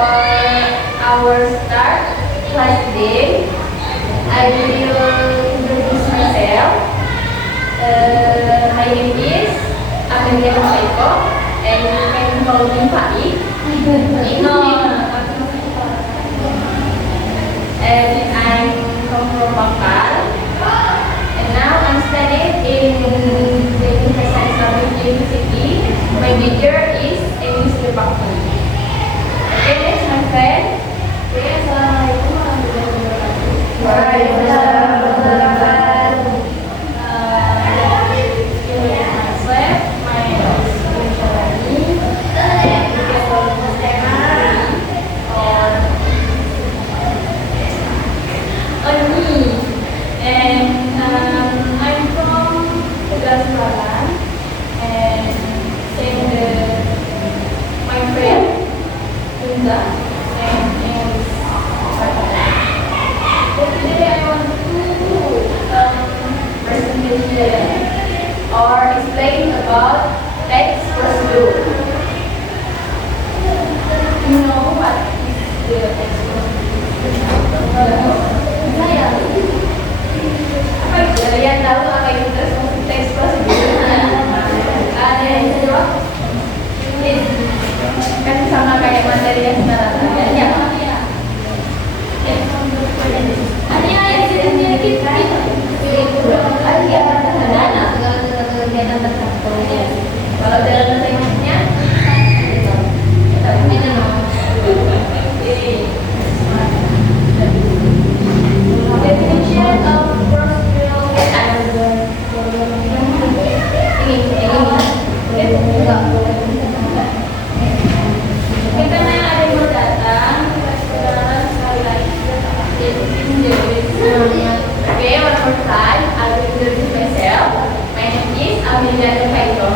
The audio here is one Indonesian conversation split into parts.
our start class today, I will introduce myself. My name is Amelia Saiko, and you can call me Pai. And I'm from Bangkal. And now I'm studying in the University. My major is English Department. Okay, next my friend. Assalamualaikum warahmatullahi wabarakatuh. Waalaikumsalam warahmatullahi or explain about text procedure. You know what is the text procedure? Kalian tahu apa itu text procedure? Ada yang jawab? Kan sama kayak materi yang sekarang ada ya? Ada yang sedikit kalau dalam bahasa Inggrisnya definition of procedural karena ada yang mau datang sekali lagi okay, one more time I will introduce myself. My name is Amelia Saiko.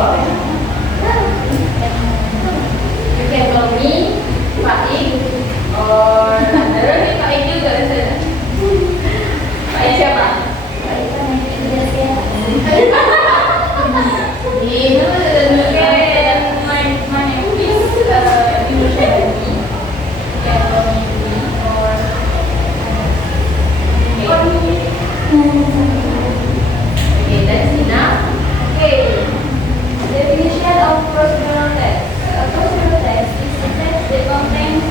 You can call me Faik or other Faik juga. Faik siapa? Faik kan yang jelas ya. My name is Yusha. You can call me or okay, that's enough. Okay, definition of procedural text. A procedural text is a text that contains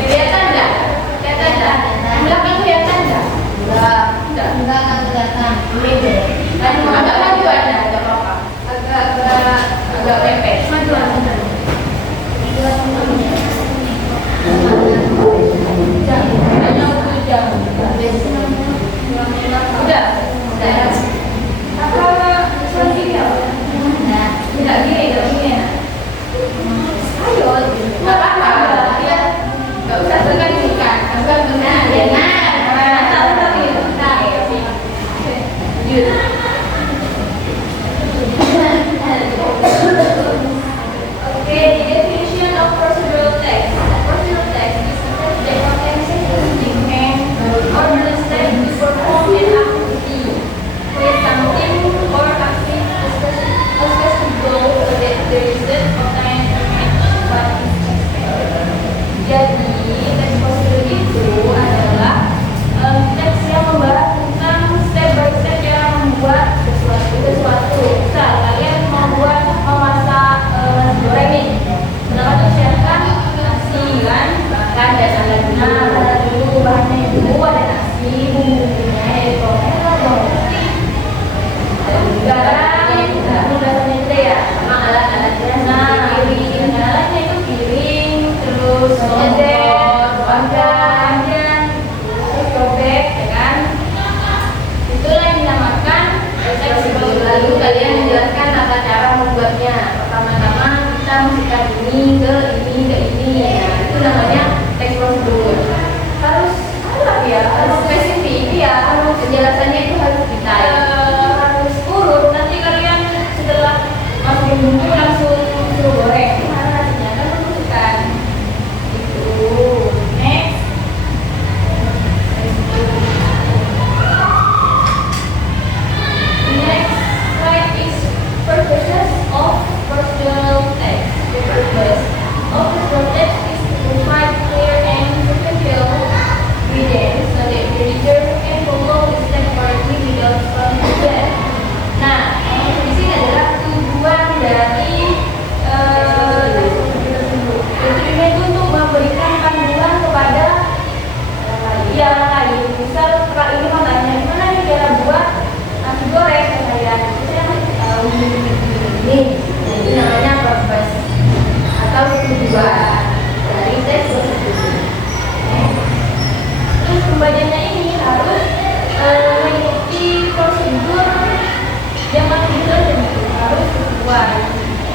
kelihatan nggak? Kelihatan nggak? Belakang kelihatan nggak? Enggak kelihatan. Agak maju ada, nggak apa-apa. Agak mepet. Maju ada.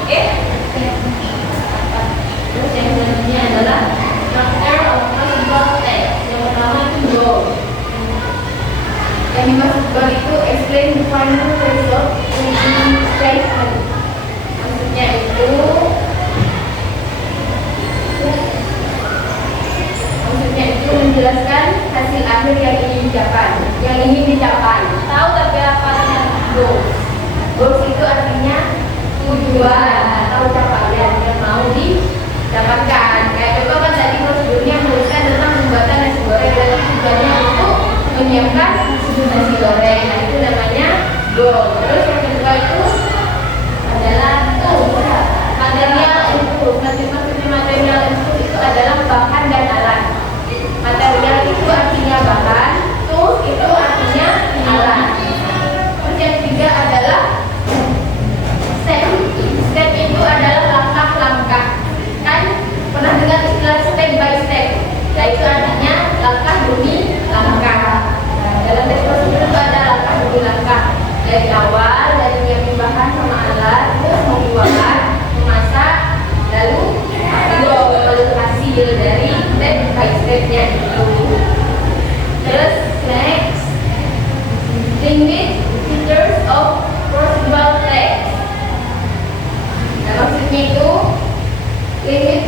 Oke? Terus yang selanjutnya adalah structure of possible text. Yang pertama itu goal. Yang dimaksud goal itu explain the final result in statement. Maksudnya itu menjelaskan hasil akhir yang ingin dicapai. Tahu tapi apa artinya goals? Goals itu artinya tujuan atau capaian yang mau didapatkan. Kayak contoh kan tadi prosedurnya menuliskan tentang pembuatan nasi goreng dan tujuannya untuk menyiapkan nasi goreng. Nah, itu namanya goal. Terus yang kedua itu adalah material input. Maksudnya material input itu adalah bahan dan alat. Material itu artinya bahan, tools itu artinya alat. Terus yang ketiga adalah step. Step itu adalah langkah-langkah. Kan pernah dengar istilah step by step? Nah, itu artinya langkah demi langkah. Nah, dalam tes prosedur itu ada langkah demi langkah. Dari awal, dari nyiapin bahan sama alat, terus membuat, memasak, lalu hasil dari step by stepnya itu. Terus next, limit features of procedural text. Nah, maksudnya itu limit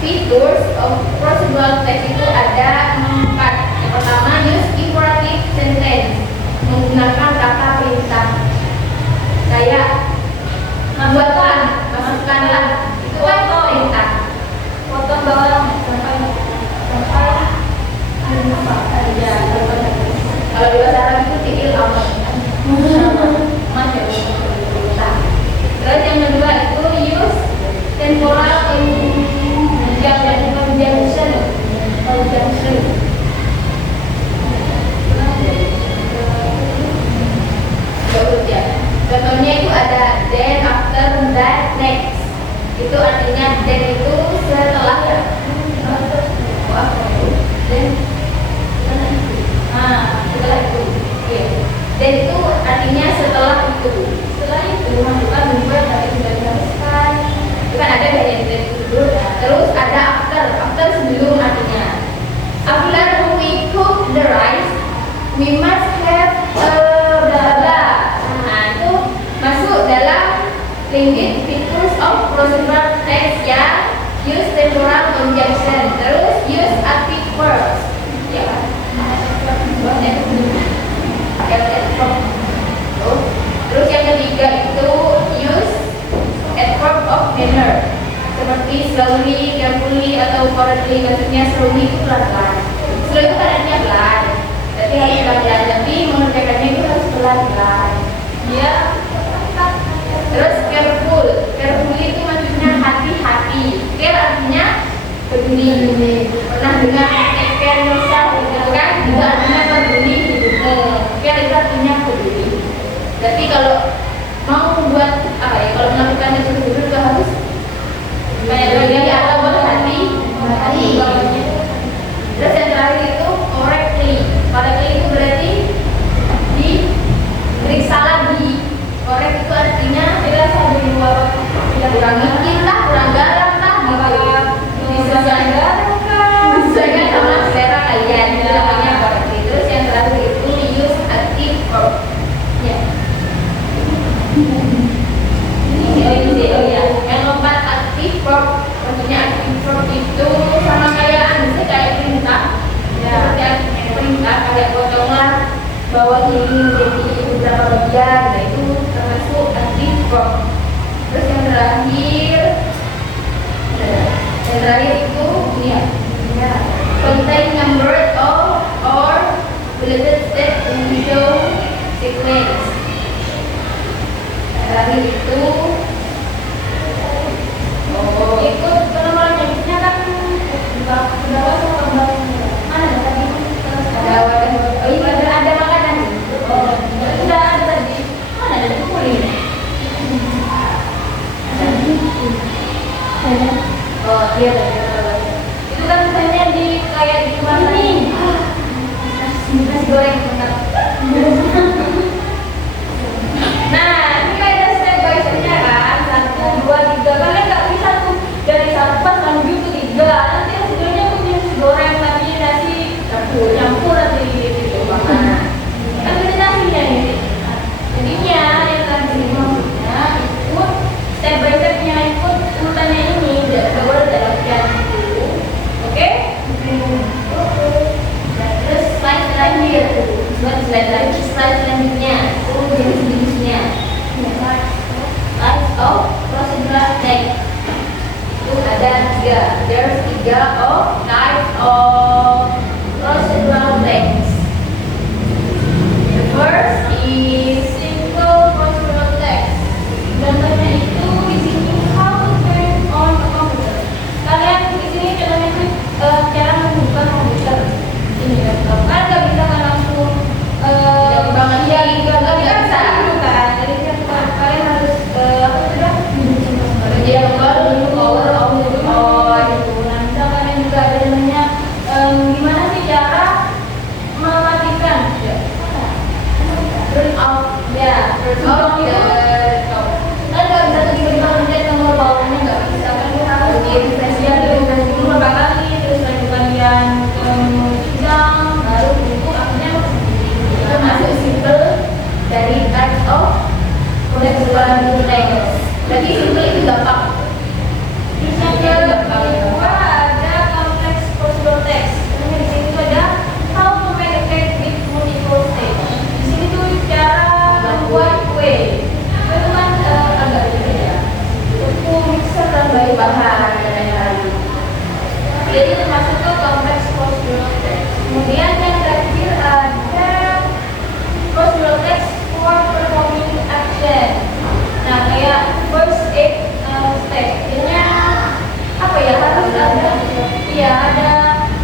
features of procedural text itu ada 4. Yang pertama, use imperative sentence, menggunakan kata perintah. Kayak buatlah, masukkanlah, itu kan perintah. Potong bawang sampai ya, kalau di bahasa Arab itu fi'il amr. Terus yang kedua itu use temporal conjunction. Contohnya itu ada then, after, that, next. Itu artinya then itu setelah ya. Setelah itu. Oke. Then itu artinya setelah itu. Setelah itu masukkan membuat dari sudah dihabiskan. Itu kan ada dari then itu. Terus ada after. After sebelum artinya. After we cook the rice, we must have blah blah. Nah, itu masuk dalam limit features of procedural text yang use temporal conjunction, terus use active verbs, ya kan? Terus yang ketiga itu use adverb of manner, seperti slowly, carefully, atau correctly. Maksudnya slowly itu pelan-pelan. Slow itu artinya pelan, tapi harus pelan-pelan. Tapi mengerjakannya itu harus pelan-pelan. Ya. Terus carefully itu maksudnya hati-hati. Care artinya peduli. Pernah dengar take care yourself gitu kan? Itu artinya peduli hidupmu. Care itu artinya peduli. Tapi kalau mau membuat apa ya? Kalau melakukan sesuatu juga harus kayak atau berhati. Terus yang terakhir itu correctly. Correctly itu berarti diperiksa lagi. Korek itu artinya kurang mungkin lah, kurang garam lah gitu. Disesuaikan sama selera kalian. Itu namanya korek. Terus yang terakhir itu use active verb. Ya. Oh ya. Yang keempat active verb. Maksudnya active verb itu sama kayak perintah. Ya. Seperti perintah kayak potonglah bawang ini menjadi beberapa bagian. Nah, itu termasuk active verb. Terus yang terakhir itu ini ya, contain number of or related step in show sequence. Terakhir itu ikut penemuan jenisnya kan sudah masuk ke mana tadi? Ada makanan. Sudah ada tadi. Mana ada di kulit? Oh iya, itu kan misalnya di kayak di mana ini nasi goreng benar. Nah ini ada step by stepnya kan, 1, 2, slide selanjutnya itu jenis-jenisnya. Types of procedural text itu ada 3. There's 3 of types of procedural text. The first is simple procedural text. Contohnya itu di sini how to turn on a computer. Kalian di sini contohnya itu cara membuka komputer. Ini laptop. Kan nggak bisa kan langsung ya nggak bisa dulu kan. Jadi kalian harus apa sudah dia baru power on gitu. Nah misalkan yang juga ada namanya gimana sih cara mematikan turn off ya turn off itu kan nggak bisa tiba-tiba mencet nomor bawahnya, nggak bisa kan kita harus di-refresh dulu beberapa kali, terus lagi kalian sidang baru buku akhirnya itu masuk simple dari types of procedural text. Berarti simple itu gampang. Terus yang kedua ada complex procedural text. Di sini tuh ada how to make a cake with multiple stage. Di sini tuh cara membuat kue. Kue itu kan agak berbeda. Tepung, mixer dan bahan dan lain-lain. Jadi termasuk ke complex procedural text. Kemudian yang terakhir ada procedural text for performing action. Nah kayak first aid step, jadinya apa ya harus ada, iya ada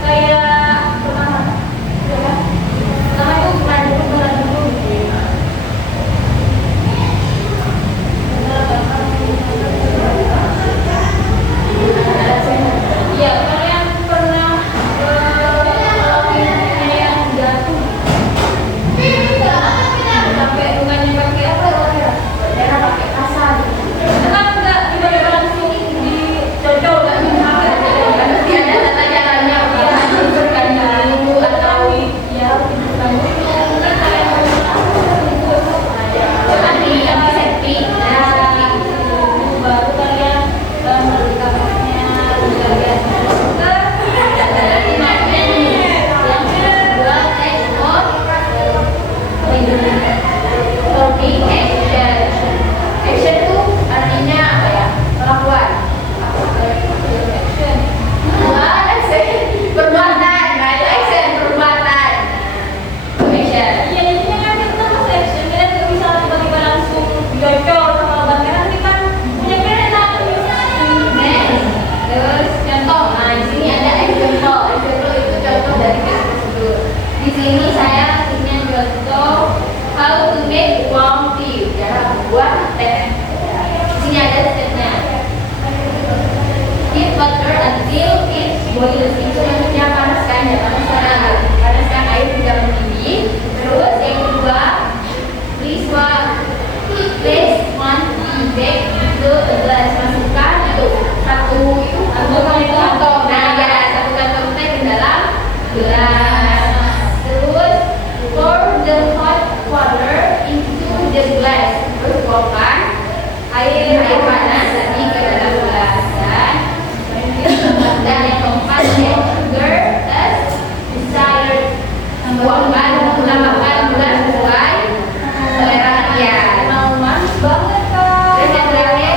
kayak pertama itu benar dulu gitu. Iya kalian pernah ngelakuin yang jatuh sampai bukannya pakai apa ya daerah pakai kasar itu kan enggak tiba-tiba langsung dicocol kan pasti ada tata caranya ya dibersihkan dulu atau ya dibersihkan dulu mungkin kalian harus antiseptik baru kalian membersihkan kapasnya kalian action itu artinya apa ya? Perlakuan. Action. Perbuatan. Nah itu action, perbuatan. Action. Iya jadinya kan kita pas action kita nggak bisa tiba-tiba langsung jocol sama obat merah nanti kan punya enak. Terus contoh. Nah di sini ada example. Example itu contoh dari case prosedur. Di sini saya punya contoh how to make warm tea, cara membuat teh. Di sini ada stepnya. Heat water until it boils. Itu maksudnya panaskan ya, panaskan air hingga mendidih. Terus yang kedua, place one tea bag into a glass. Masukkan satu kantong. Nah ya satu kantong teh ke dalam gelas. Terus pour the hot water into the glass. Terus tuangkan air panas tadi ke dalam gelas dan yang keempat sugar as desired. Tuangkan tambahkan gula sesuai selera kalian. Mau manis banget kan? Terus yang terakhir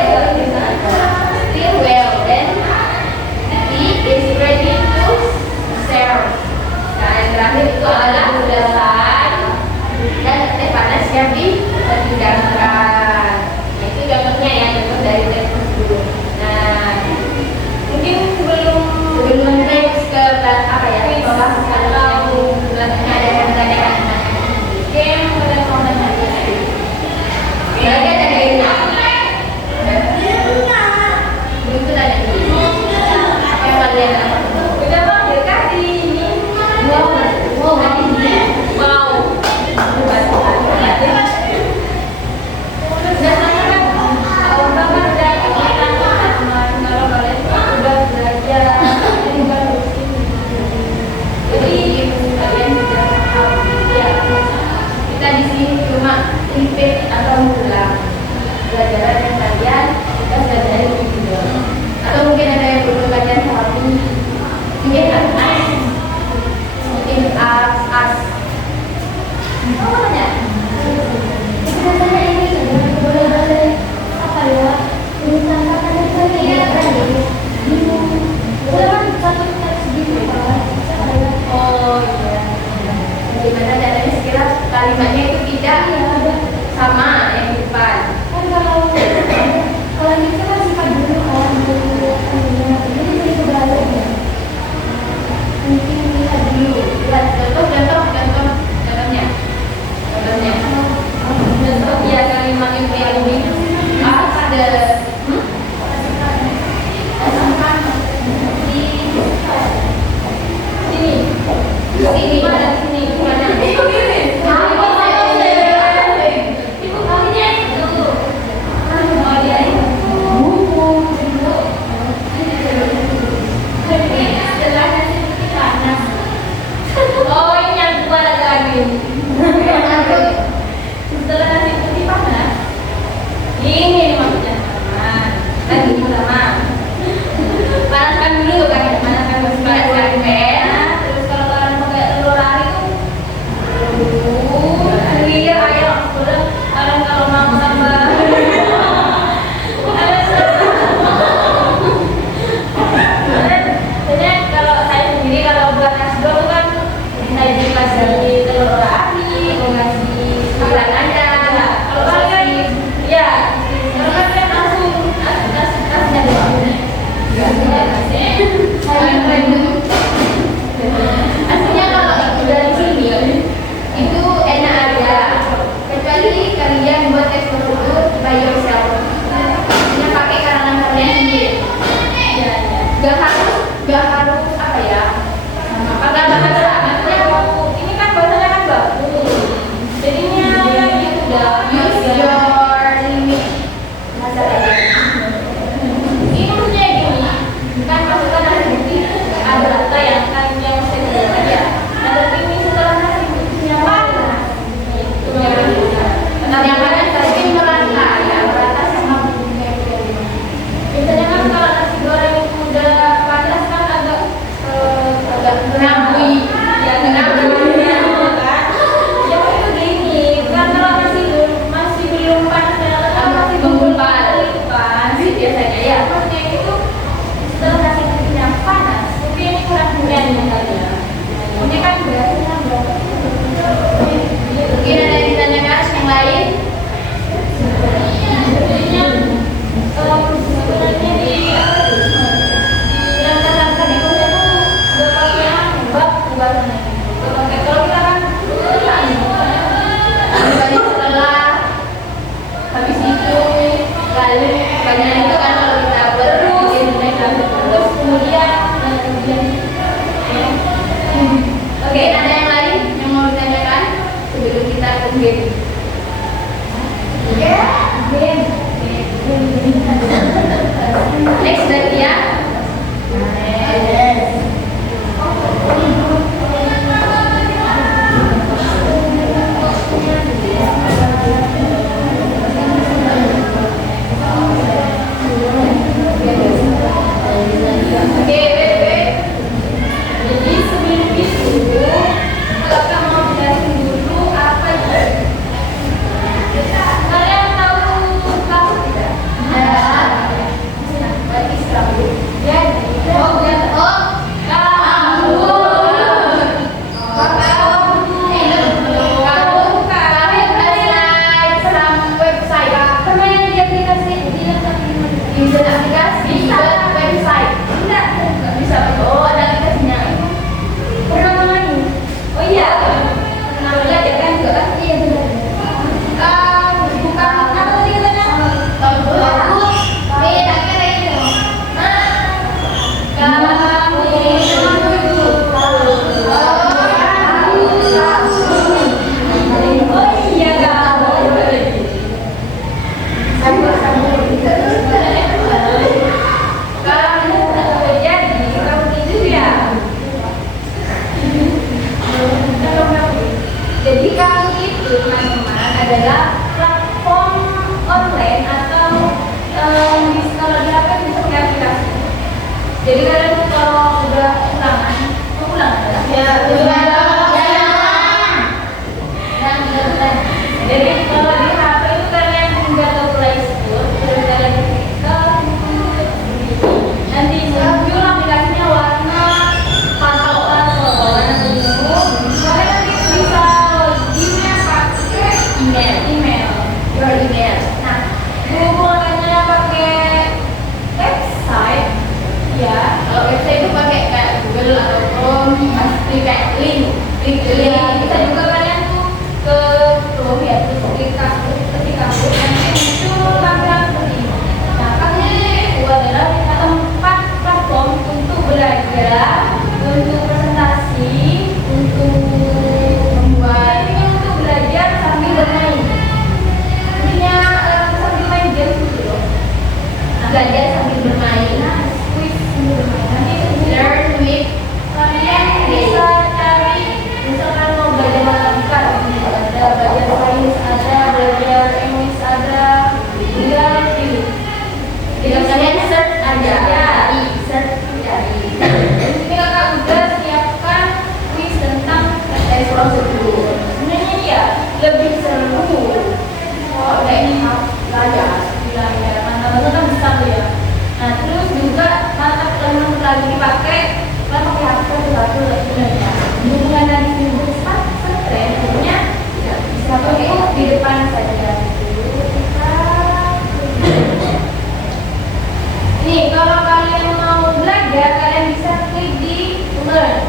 Berarti ya. Jadi sebelum itu, kakak mau jelasin dulu apa itu. Kalian tahu kamu tidak? Berarti selalu. Jadi, kamu. User aplikasi website nggak bisa. Oh, ada aplikasinya. Pernah main? Oh iya, pernah belajar kan juga kan? Iya benar. Bukan apa tadi katanya? Tahun 2000. Beda kan itu. Oh iya kamu. Sambung. Jadi kamu itu teman-teman adalah platform online atau kalau di HP bisa pakai aplikasi. Jadi kalian kalau udah ulangan, mau ulang nggak? Ya, jadi kalau di HP itu kalian tinggal ke Play Store, terus kalian klik nanti muncul aplikasinya warna pantau atau warna biru. Kalian nanti bisa loginnya pakai email. Nah, hubungannya pakai website, ya. Kalau website itu pakai kayak Google atau Chrome, pasti kayak link. Bisa juga kalian tuh ke Chrome ya, terus ketika nanti muncul tampilan seperti ini. Nah, kami itu adalah tempat platform untuk belajar, untuk presentasi, untuk membuat ini untuk belajar sambil bermain. Intinya sambil main game gitu loh. Belajar sambil bermain, quiz sambil bermain. Nanti learn with kalian bisa cari, misalkan mau belajar matematika, ada belajar sains, ada belajar English, ada tinggal pilih. Tinggal kalian search aja, cari. Ini kakak udah siapkan quiz tentang dari prosedur. Sebenarnya ya lebih seru. Oh, kayak belajar, bilangnya mata-mata kan besar ya. Nah, terus juga mata pelajaran lagi dipakai, kan pakai HP satu sebenarnya. Hubungan dari sini stres, sebenarnya bisa pakai di depan saja. Nih, kalau kalian mau belajar, kalian bisa klik di learn.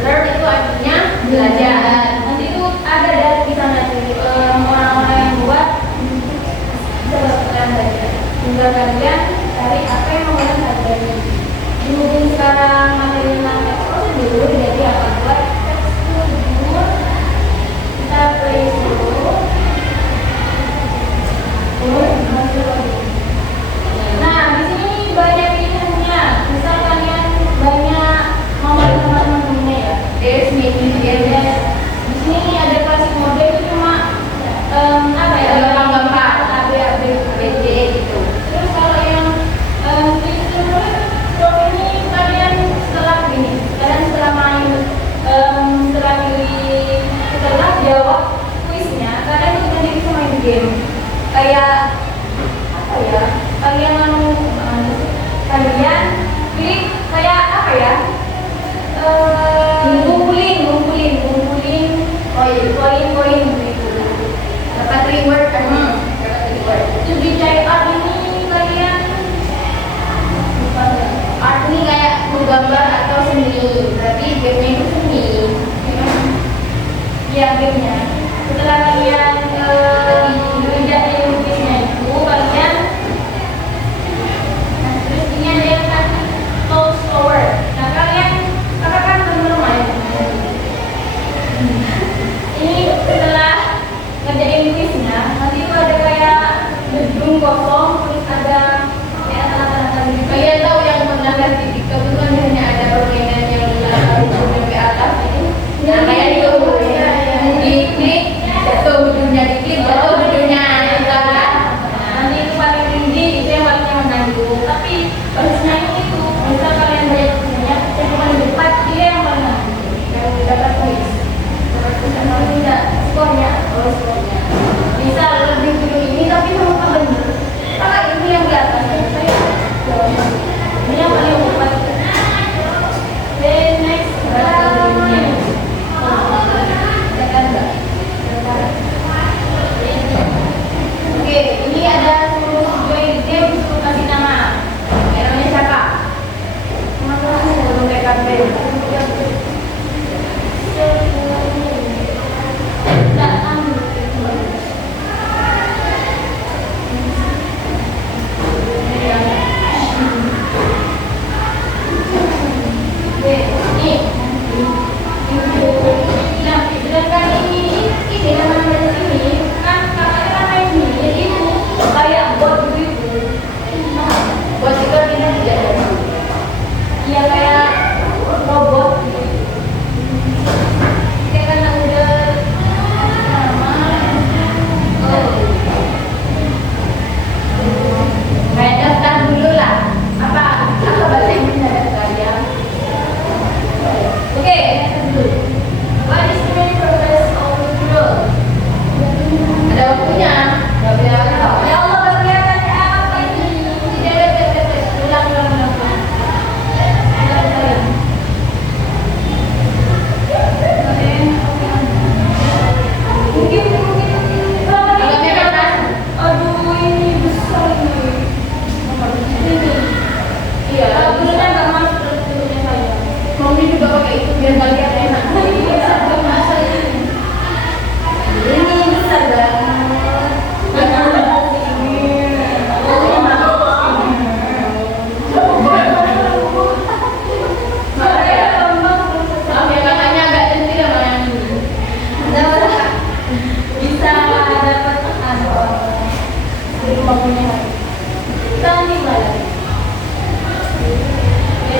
Learn itu artinya belajar. Nanti itu ada dari sana orang-orang yang buat bisa kalian belajar. Tinggal kalian cari apa yang mau kalian pelajari. Mungkin sekarang materi namanya prosedur, jadi apa buat prosedur kita play dulu. Nah, di sini banyak pilihannya. Misal kalian banyak mau sama teman-temannya ya. There's many games. Di sini ada klasik mode itu cuma apa ya? Gampang-gampang. A, B, C gitu. Terus kalau yang ini kalian setelah main setelah pilih, setelah jawab kuisnya, kalian tuh nanti bisa main game. Kayak apa ya? Kalian pilih kayak apa ya? Ngumpulin koin gitu. Dapat reward kan? Dapat reward. Itu di art ini kalian art ini kayak menggambar atau seni. Berarti game-nya itu seni. Iya, game-nya. Setelah kalian ngerjain lukisnya itu, kalian terus ini ada yang tadi close forward. Nah, kalian katakan teman-teman ini setelah ngerjain lukisnya, nanti itu ada kayak gedung kosong, terus ada kayak tanda-tanda gitu. Kalian tahu Harusnya itu, misal kalian banyak punya, yang paling depan dia yang mana? Yang dapat poin. Dapat poin sama tidak skornya, skornya. Bisa lebih dulu ini tapi lupa benar. Kalau ini yang di atas, saya ini yang paling depan. Then next, oke, ini ada 10 join game, kasih nama. Namanya siapa? Belum PKB. Iya kayak robot gitu. Kayak kan udah lama. Kayak daftar dulu lah. Apa bahasa Inggrisnya daftar ya? Oke, daftar dulu. What is the main purpose of the drill? Ada waktunya. Gak boleh apa. Ya Allah, gak kelihatan apa ini. Tidak. Ulang. Aduh, ini besar nih. Ini. Iya, dulunya nggak masuk dulunya saya. Mami juga pakai itu biar kalian enak. Ini besar banget.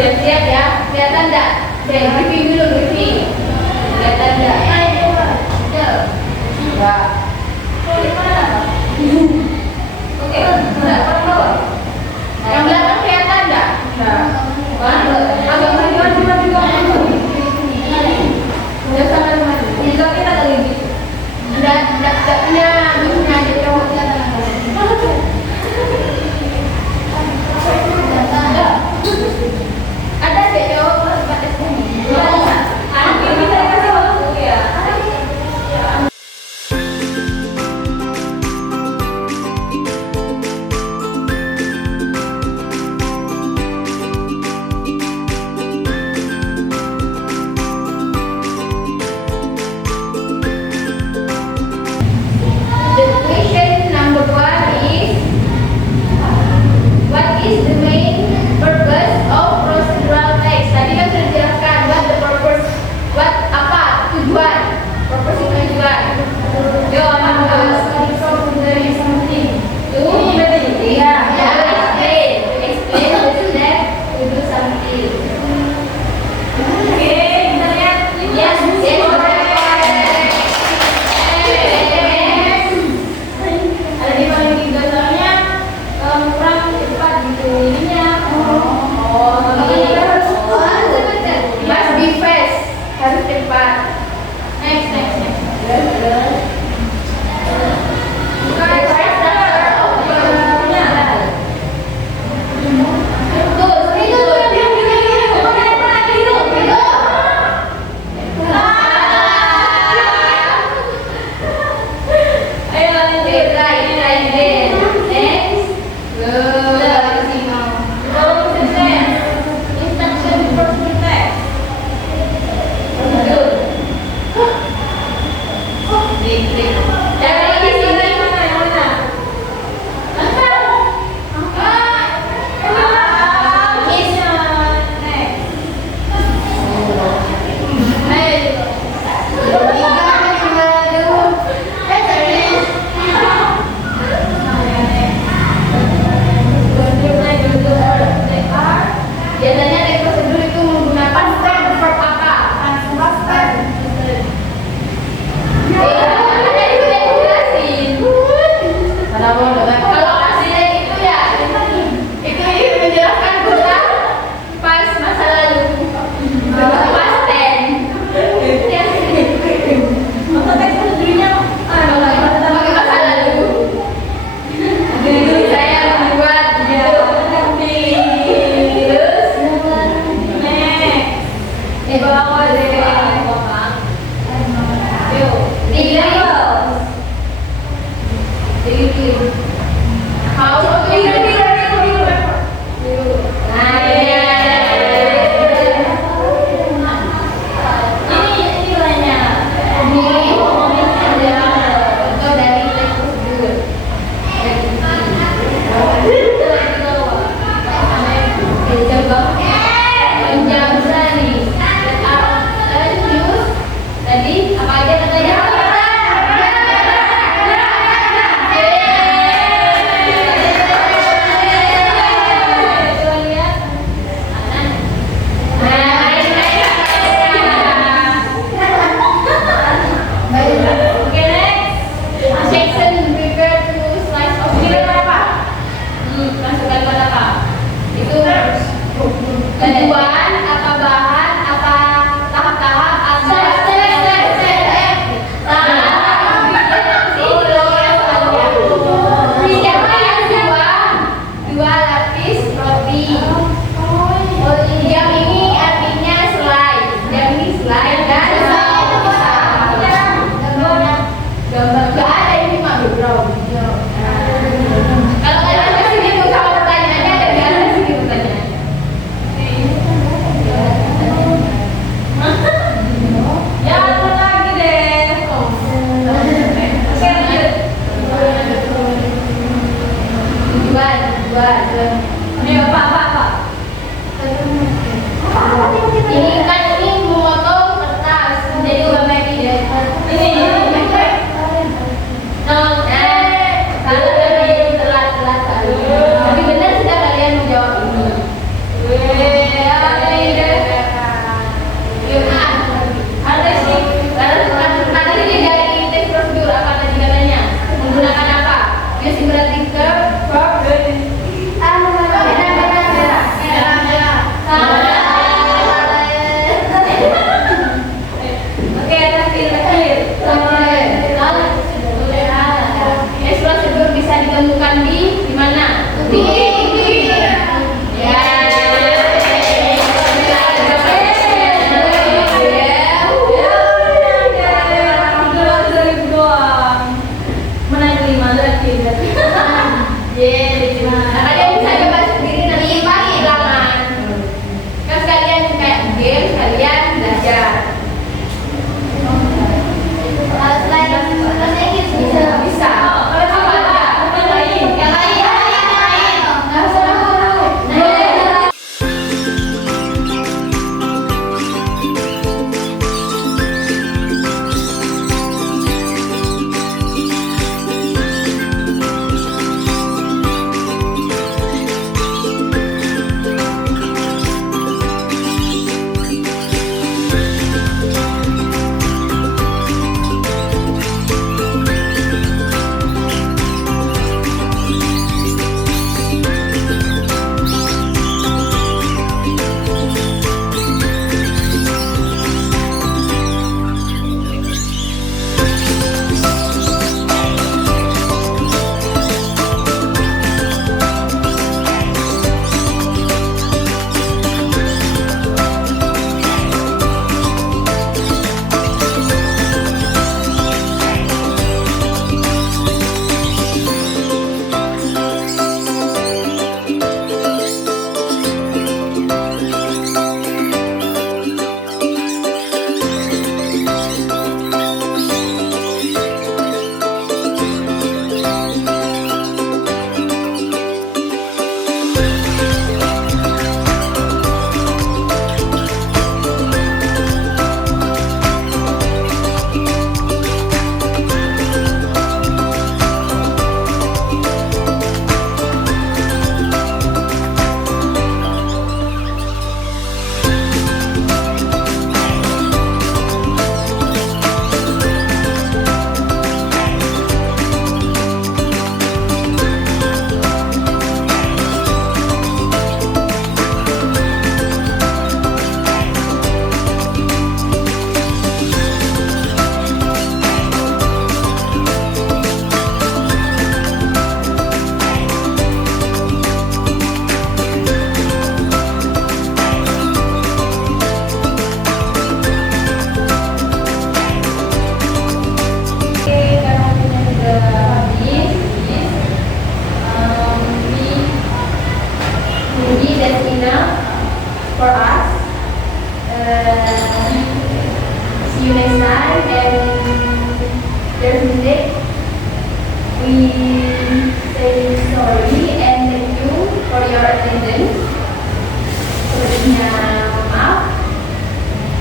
Siap ya, kelihatan enggak? Briefing dulu, briefing. Kelihatan enggak? Enggak. Oke, enggak perlu. Yang belakang kelihatan enggak? Agak maju juga. Udah sangat maju. Juga kita lagi gitu. Enggak punya jadi cowok kelihatan. Ada deh cowok pada sini. Bisa dikasih waktu ya. for us. See you next time, and there's mistake. We say sorry and thank you for your attendance. Sebenarnya maaf.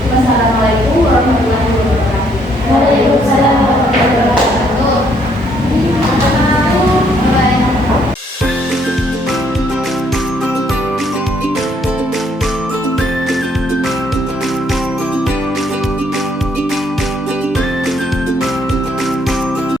Wassalamualaikum warahmatullahi wabarakatuh.